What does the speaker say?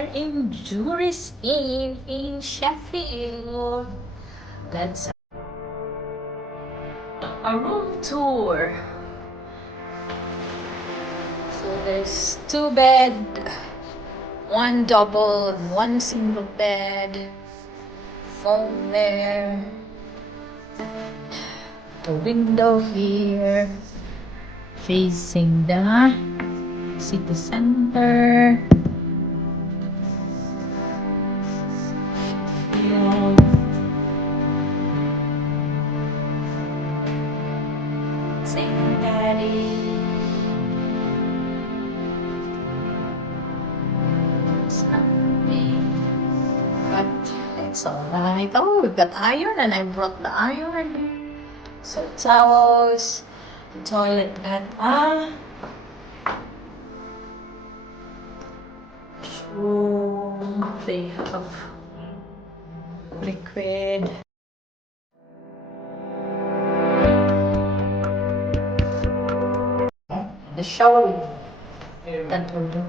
here in Juris Inn in Sheffield. Let's a room tour. So there's 2 bed, 1 double, and 1 single bed. Phone there. The window here, facing the city center. Yung secretary. It's not me, but it's alright. Oh, we've got iron, and I brought the iron. So towels, toilet at so they have liquid. The shower that will do.